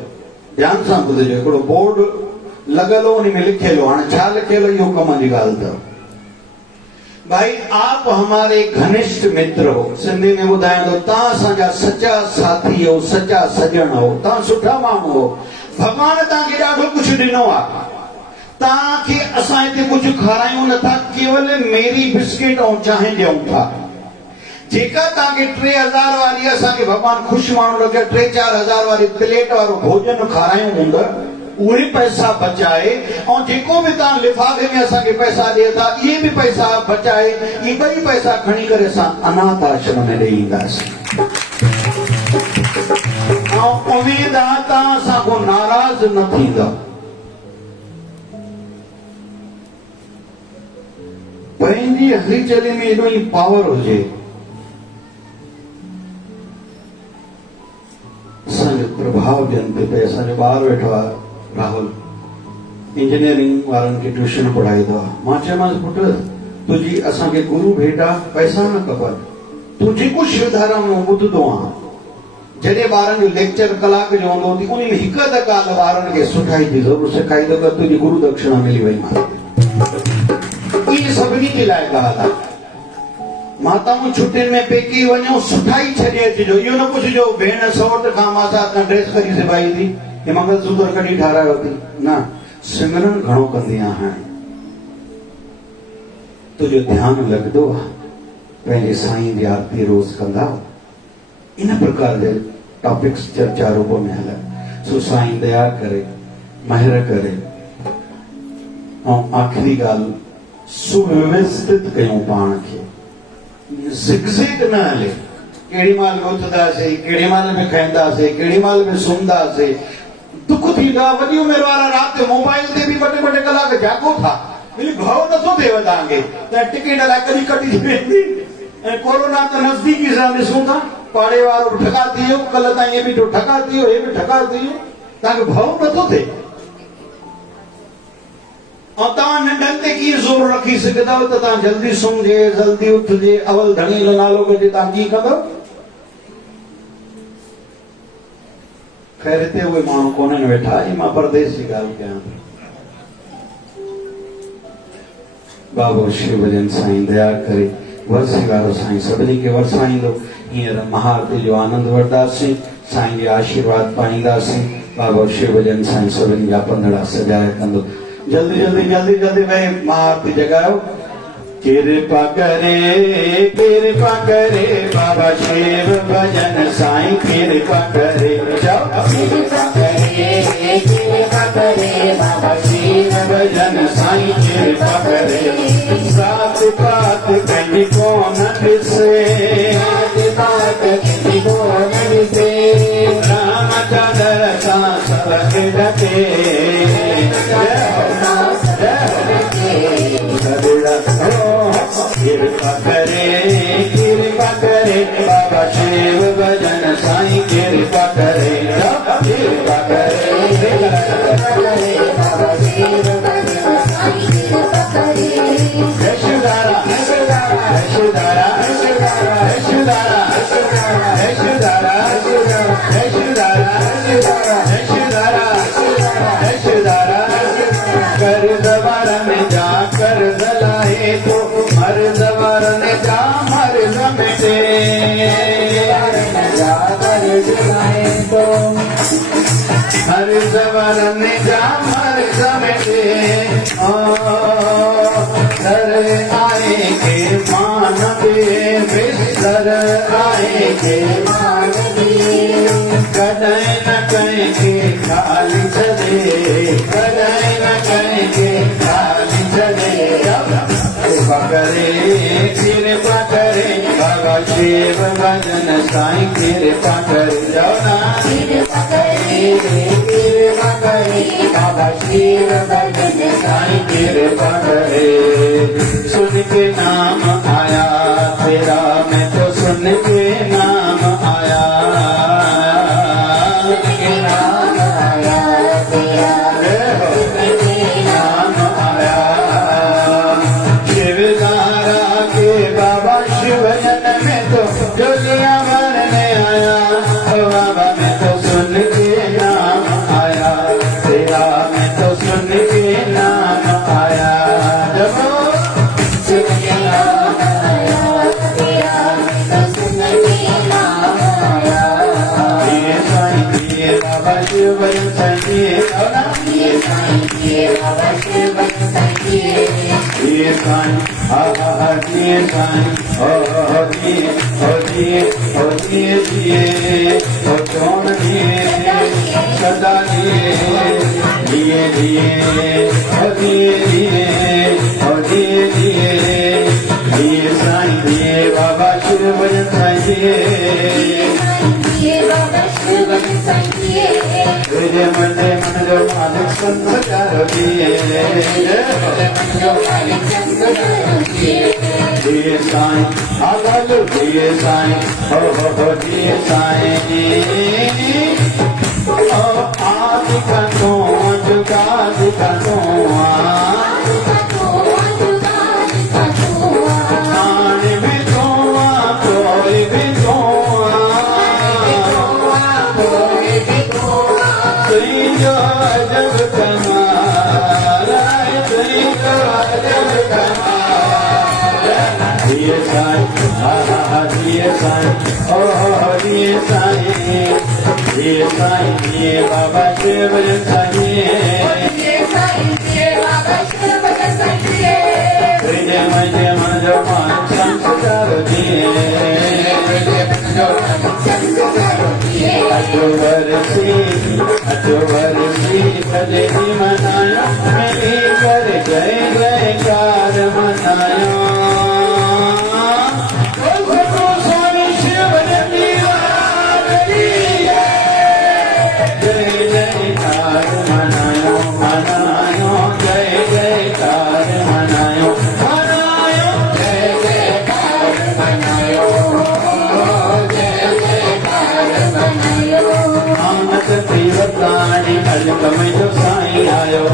ध्यान सां ॿुधजो, हिकिड़ो बोर्ड लगलो उन में लिखेलो हाँ छा लिखेलो यो कम जी गाल था भाई आप हमारे घनिष्ठ मित्र हो सिंधी में बुधाए तो ता असांजा सच्चा साथी हो सच्चा सजन हो ता सुठा माण्हू हो भगवान तव्हांखे ॾाढो कुझु ॾिनो आहे तव्हांखे असां हिते कुझु खारायूं नथा केवल मेरी बिस्किट ऐं चांहि ॾियूं था जेका तव्हांखे 3000 वारी असांखे भगवान ख़ुशि माण्हू रखे 3-4 वारी प्लेट वारो भोजन खारायूं हूंदा उहे पैसा बचाए और जेको भी तव्हां लिफाफे में असांखे पैसा ॾिए था इहे भी पैसा बचाए ये ॿई पैसा खणी करे असां अनाथ आश्रम में ॾेई ईंदासीं ऐं उम्मीद आहे तव्हां असांखो नाराज़ न थींदा पंहिंजी हलचली में एॾो ई पावर हुजे असांजो प्रभाव ॼण ते असांजो ॿार वेठो आहे राहुल इंजीनियरिंग वारनि खे ट्यूशन पढ़ाईंदो आहे मां चयोमांसि पुट तुंहिंजी असांखे गुरु भेट आहे पैसा न खपनि तूं जेको शिवधारा में ॿुधंदो आहे जॾहिं ॿारनि जो लेक्चर कलाक जो हूंदो उन में हिकु अधु ॻाल्हि ॿारनि खे सुठाई जी ज़रूरु सेखारींदो त तुंहिंजी गुरु दक्षिणा मिली वई मां इहे सभिनी जे लाइ ॻाल्हि आहे माताऊं छुट्टियुनि में पेकी वञो सुठाई छॾे अचिजो इहो न पुछिजो भेण सौट खां मां सां ड्रेस कढी सिबाई थी हे मंगलसूत्र कढी ठारायो थी न सिमरन घणो कंदी आहियां तुंहिंजो ध्यानु लॻंदो आहे पंहिंजे साईं जी आरती रोज़ कंदा इन प्रकार जे टॉपिक्स चर्चा रूप में हल सो साईं दया करे महर करे ऐं आख़िरी ॻाल्हि सुव्यवस्थित कयूं पाण खे ज़िगज़ैग न हले केड़ी माल में उथंदासीं केड़ी माल में खाईंदासीं केड़ी माल में सुम्हंदासीं दुख थींदा वॾी उमिरि वारा राति मोबाइल ते बि ॿ टे कलाक जागो था मिली भउ नथो थिएव तव्हांखे त टिकट लाइ कॾहिं कढी वेंदी ऐं कोरोना त नज़दीकी सां ॾिसूं था पाड़े वारो बि ठका थी वियो कल्ह ताईं हे बि ठका थी वियो हे बि ठका थी वियो तव्हांखे भउ नथो थिए और तव्हां नंढनि ते कीअं ज़ोर रखी सघंदा त तव्हां जल्दी सुम्हिजे जल्दी उथजे अवल धणी जो नालो कजे तव्हां कीअं कंदव ख़ैर हिते उहे माण्हू कोन्हनि वेठा ही मां परदेस जी ॻाल्हि कयां बाबो शिव भजन साईं दया करे वरसी वारो साईं सभिनी खे वरसाईंदो हींअर महाआरती जो आनंद वठंदासीं साईं जे आशीर्वाद पाईंदासीं बाबो शिव भजन साईं सभिनी जा पंधड़ा सजाए कंदो जल्दी जल्दी जल्दी जल्दी भाई महाआरती जगाओ कृपा करे बाबा शिव भजन साईं कृपा करे जाओ कृपा करे बाबा शिव भजन साईं कृपा करे सात बात कहीं कौन किसे बात कहीं कौन किसे राम चादर सा सलख ढके कृपा करे बाबा शिव भजन साईं कृपा करे कृपा करे बाबा शिव भजन साईं कृपा करे यशोदारा यशोदारा यशोदारा यशोदारा यशोदारा यशोदारा यशोदारा यशोदारा कर दबार में जा कर दलाए तो मर दबार में जा मर जमते जा मर जलाए तो मर दबार में जा मर जमते दर आए के मान दे बिस्तर आए के मान दे कदय न कहेंगे खाली चले कदय न कहेंगे खाली चले कृपा करे बाबा शिव भजन साईं कृपा करे जाओ ना कृपा करे बाबा शिव भजन साईं कृपा करे सुन के नाम आया तेरा मैं तो सुन के नाम आया बाबा मैं तो सुन के नाम आया तेरा मैं तो सुन शिव भजन संगिए ये साईं दिए बाबा शिव भजन संगिए ये साईं हा दिए साईं हो दिए हो कौन दिए सदा दिए हो दिए ये साईं दिए बाबा शिव भजन संगिए ये बाबा शिव भजन संगिए तुझे मन जो मालिक संस्कार दिए जो मालिक संस्कार दिए दिए साईं आगल दिए साईं हो दिए साईं ओ आदि का तो जुगादि का तो आन भी तो कोई भी तो तुई जो अजब कमाल तुई जो अजब कमाल दिए साईं दिए साईं ओ दिए साईं दिए बाबा शिव भजन संगिए तुझे मन जो मान संस्कार दिए अचुवरसी भले मनायो मेरी कर जय जयकार मनायो स्वामी शिव जय जयकार मनायो जय जयकार मनायो जय जयकार मनायो आमद तीवताणी अलकम जो साईं आयो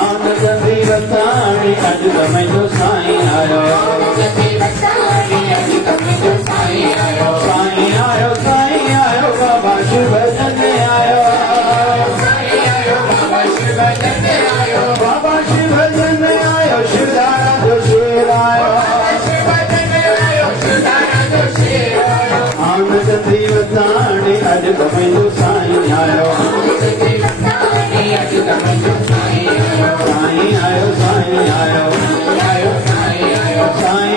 आमद तीवताणी अलकम जो साईं आयो साईं आयो बाबा शिव भजन आयो बाबा शिव भजन आयो शिवधारा जो शेर आयो आमद तीवताणी अलकम जो साईं आयो साईं आयो साईं आयो साईं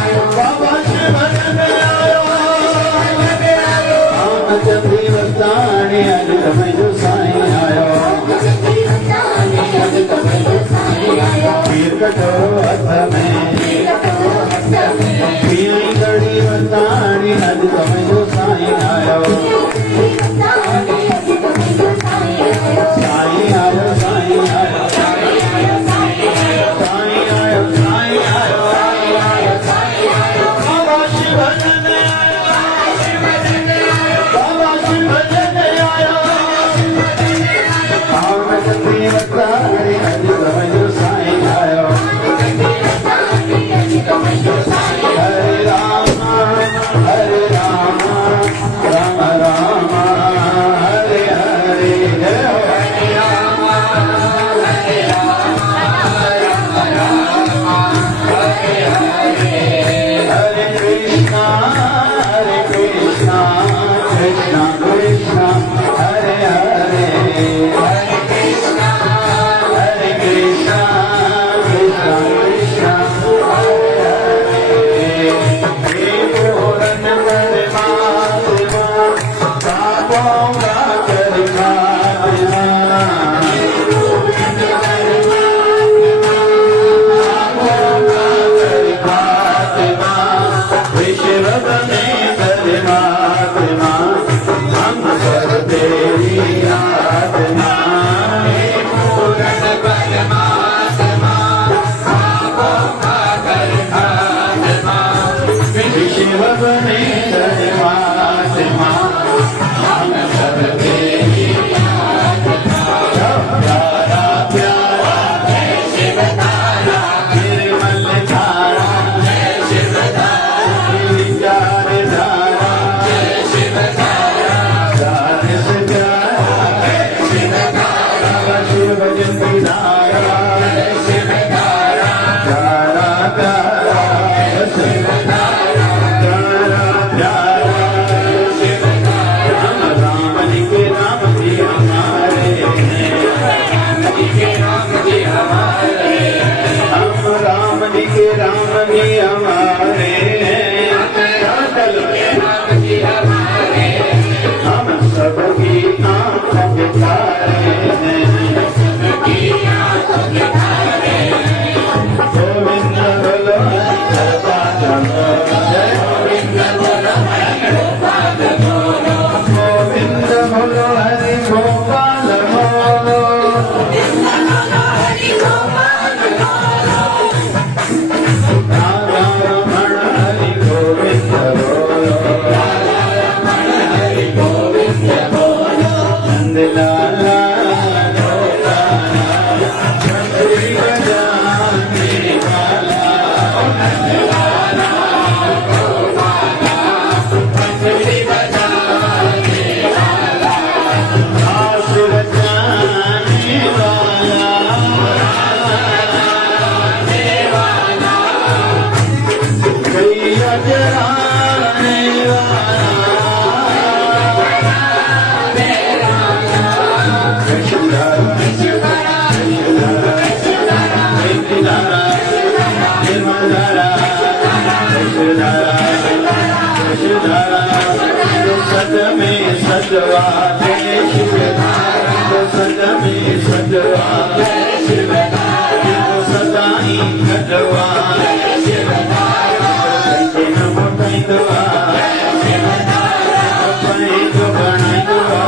आयो बाबा शिव भजन आयो आमद तीवताणी अलकम जो साईं आयो पीर कटोरो हथ में पियाई घड़ी वताणी अलकम जो साईं आयो साईं आयो साईं आयो बाबा शिव भजन बाबा शिव भजन आयो आमद तीवताणी अलकम जो साईं आयो हरे राम राम राम हरे हरे जय हो हरे कृष्णा कृष्णा कृष्णा हरे हरे हरे कृष्णा कृष्णा कृष्णा हरे हरे हे पूरन परमात्मा पापों का करना विश्व में परमात्मा हम सब तेरी आत्मा पूर्ण परमात्मा विश्व में परमात्मा हम सब तेरी प्यारा प्यारा शिव तारा निर्मल धारा शिव जी हमारे चलो राम जी हमारे हम सबकी आंखों के तारे हैं सबकी आंखों के तारे गोविंद बोलो हरि गोपाल जय गोविंद बोलो हरि गोपाल बोलो गोविंद बोलो हरि गोपाल बोलो हरि गोपाल बोलो राधा रमण हरि गोविंद बोलो हरि गोविंद बोलो नंदलाला बंसुरी बजाने वाला बंसुरी बजाने वाला आसुर जाने वाला गैया जराने सद में सजवा दे शिवधारा सद में सजवा दे शिवधारा सदाई कटवा नमो पैदवा पैद बनाइदवा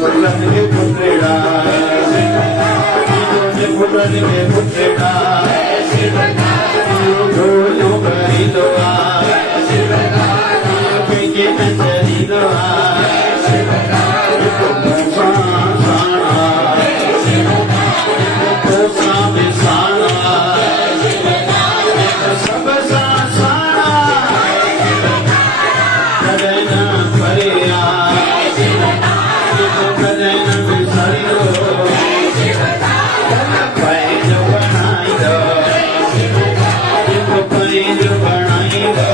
पुत्रन के पुत्रेड़ा पुत्रन के पुत्रेड़ा ढोलो खरीदवा के नचरीदवा सब साना कदन परिया कदन बिसरियो पैज बनाई दो पैज बनाई दो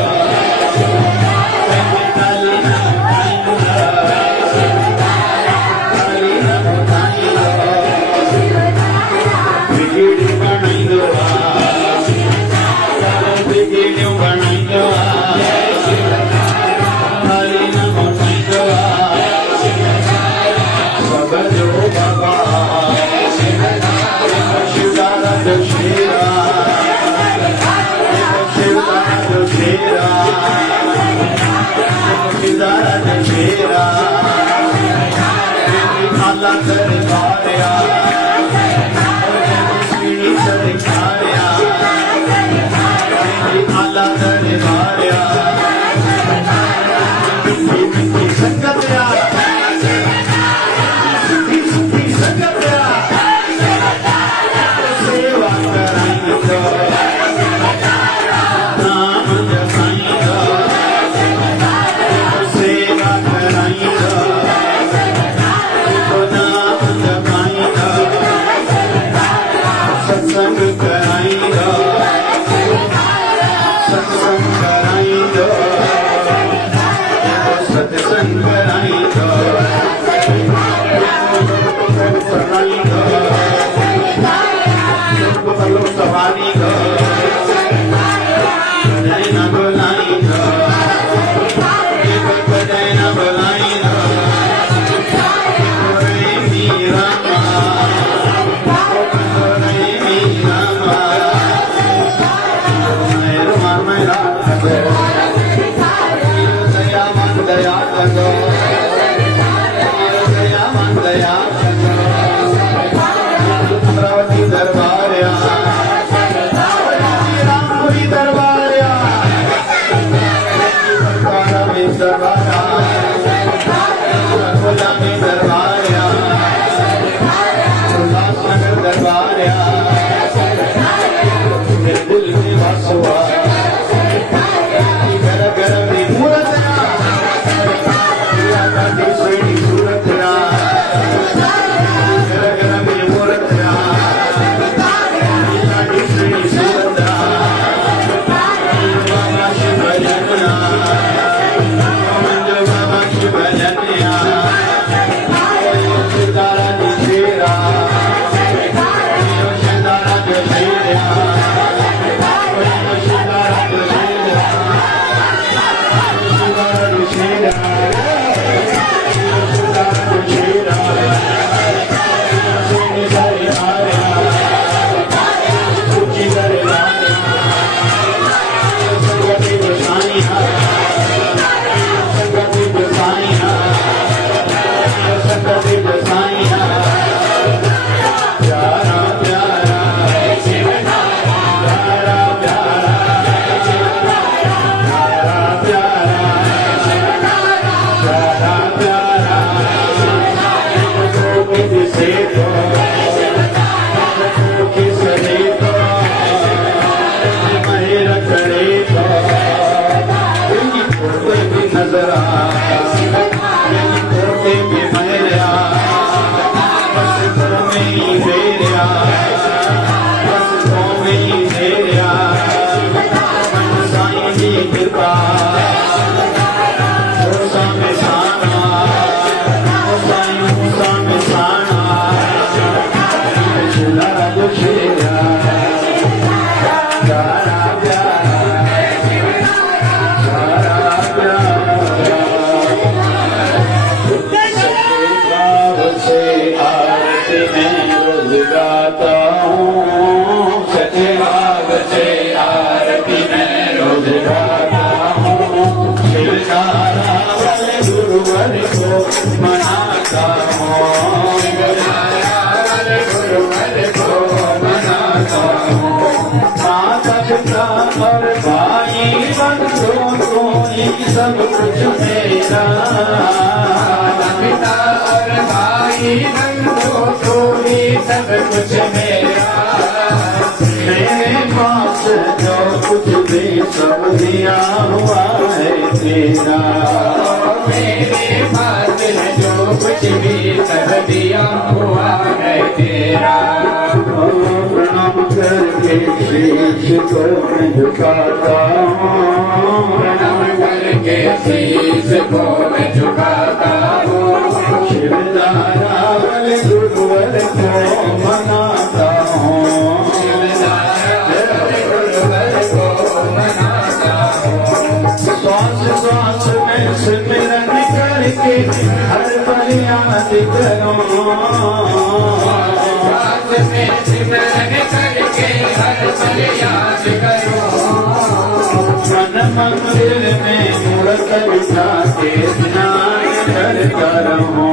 रोज गाता हूँ सच्चे भाव से आरती मैं रोज गाता हूँ शिवधारा वाले गुरुवर को मनाता हूँ शिवधारा वाले गुरुवर को मनाता हूँ माता पिता और भाई बंधु को ही सब कुछ मेरा पिता और भाई बंधु को ही सब कुछ मेरा मेरे पास जो कुछ भी सब दिया हुआ है तेरा मेरे पास जो कुछ भी सब दिया हुआ है तेरा प्रणाम करके शीश को मैं झुकाता हूँ प्रणाम करके शीश को मैं झुकाता हूँ शिवधारा वाले गुरुवर को मनाता हूँ शिवधारा वाले गुरुवर को मनाता हूँ श्वास श्वास में सिमरन करके हर पल याद करूँ में सिमरन करके हर पल याद करो मन मंदिर में मूर्त बिठा के स्नान करता रहूं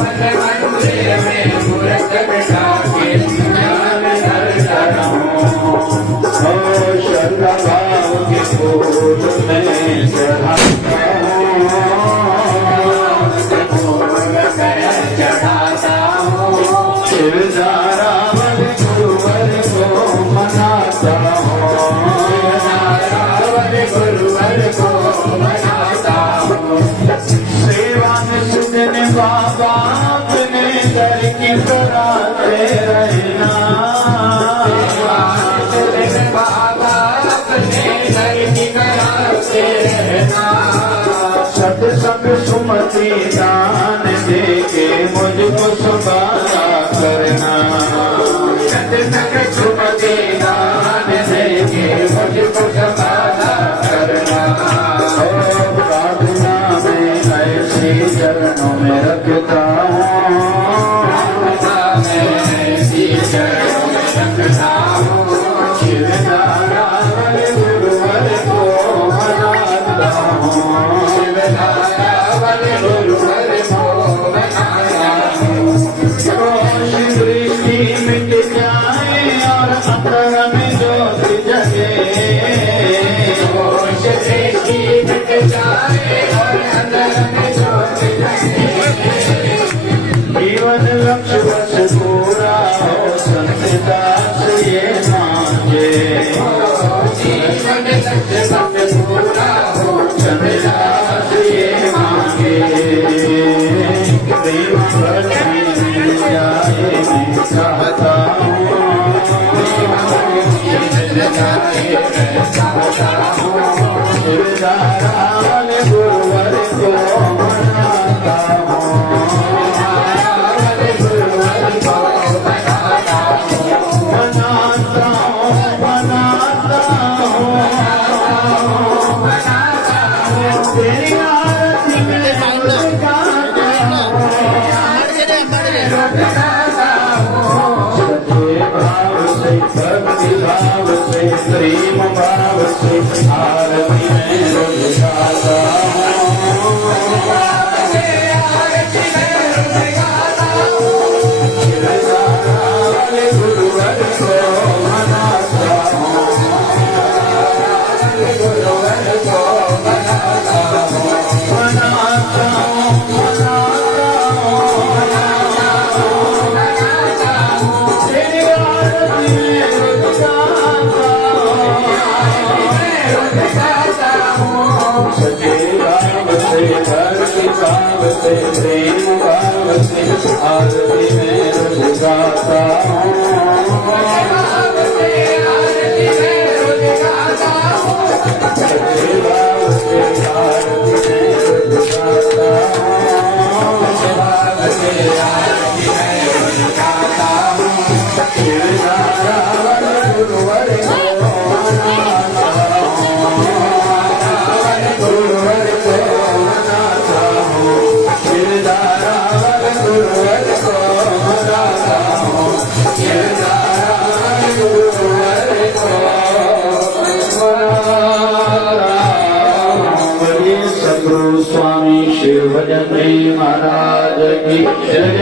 मन मंदिर में मूर्त बिठा के स्नान करता रहूं ओ श्रद्धा भाव के फूल में चढ़ाता हूँ शिवधारा वाले गुरुवर को मनाता हूँ शिवधारा वाले गुरुवर को मनाता हूँ सेवा में सुनने बाबा अपने घर की कराते रहना सेवा में सुनने बाबा अपने घर की कराते रहना सब सब सुमति दान दे के मुझको सुबारा करना सत तक सुमति दान दे के मुझको सुबारा करना प्रार्थना में ऐसी चरणों में रखता हूँ प्रार्थना में ऐसी चरणों में रखता हूँ शिवधारा वाले गुरुवर को मनाता हूँ शिवधारा वाले गुरुवर को मनाता हूँ दृष्टि मिट जाए और अंतर में ज्योति जगे दृष्टि मिट जाए और अंतर में ज्योति जगे जीवन लक्ष्य बस पूरा हो संतदास ये मांगे जीवन लक्ष्य बस पूरा हो संतदास ये मांगे प्रेम भक्ति मिल जाए मैं चाहता हूँ शिवधारा वाले गुरुवर को मनाता हूँ वाले गुरुवर को मनाता हूँ मनाता हूँ मनाता हूँ तेरी आरती में भक्ति भाव से प्रेम भाव से आरती में रोज गाता शिवधारा वाले गुरुवर को मनाता हूँ गुरुवर को मनाता हूँ मनाता हूँ मनाता हूँ तेरी आरती में रोज गाता हूँ सच्चे भाव से भक्ति भाव से प्रेम भाव से आरती में रोज गाता हूँ सच्चे भाव से आरती में रोज गाता हूँ शिवधारा वाले गुरुवर को मनाता हूँ गुरुवर को मनाता हूँ शिवधारा वाले गुरुवर को मनाता जग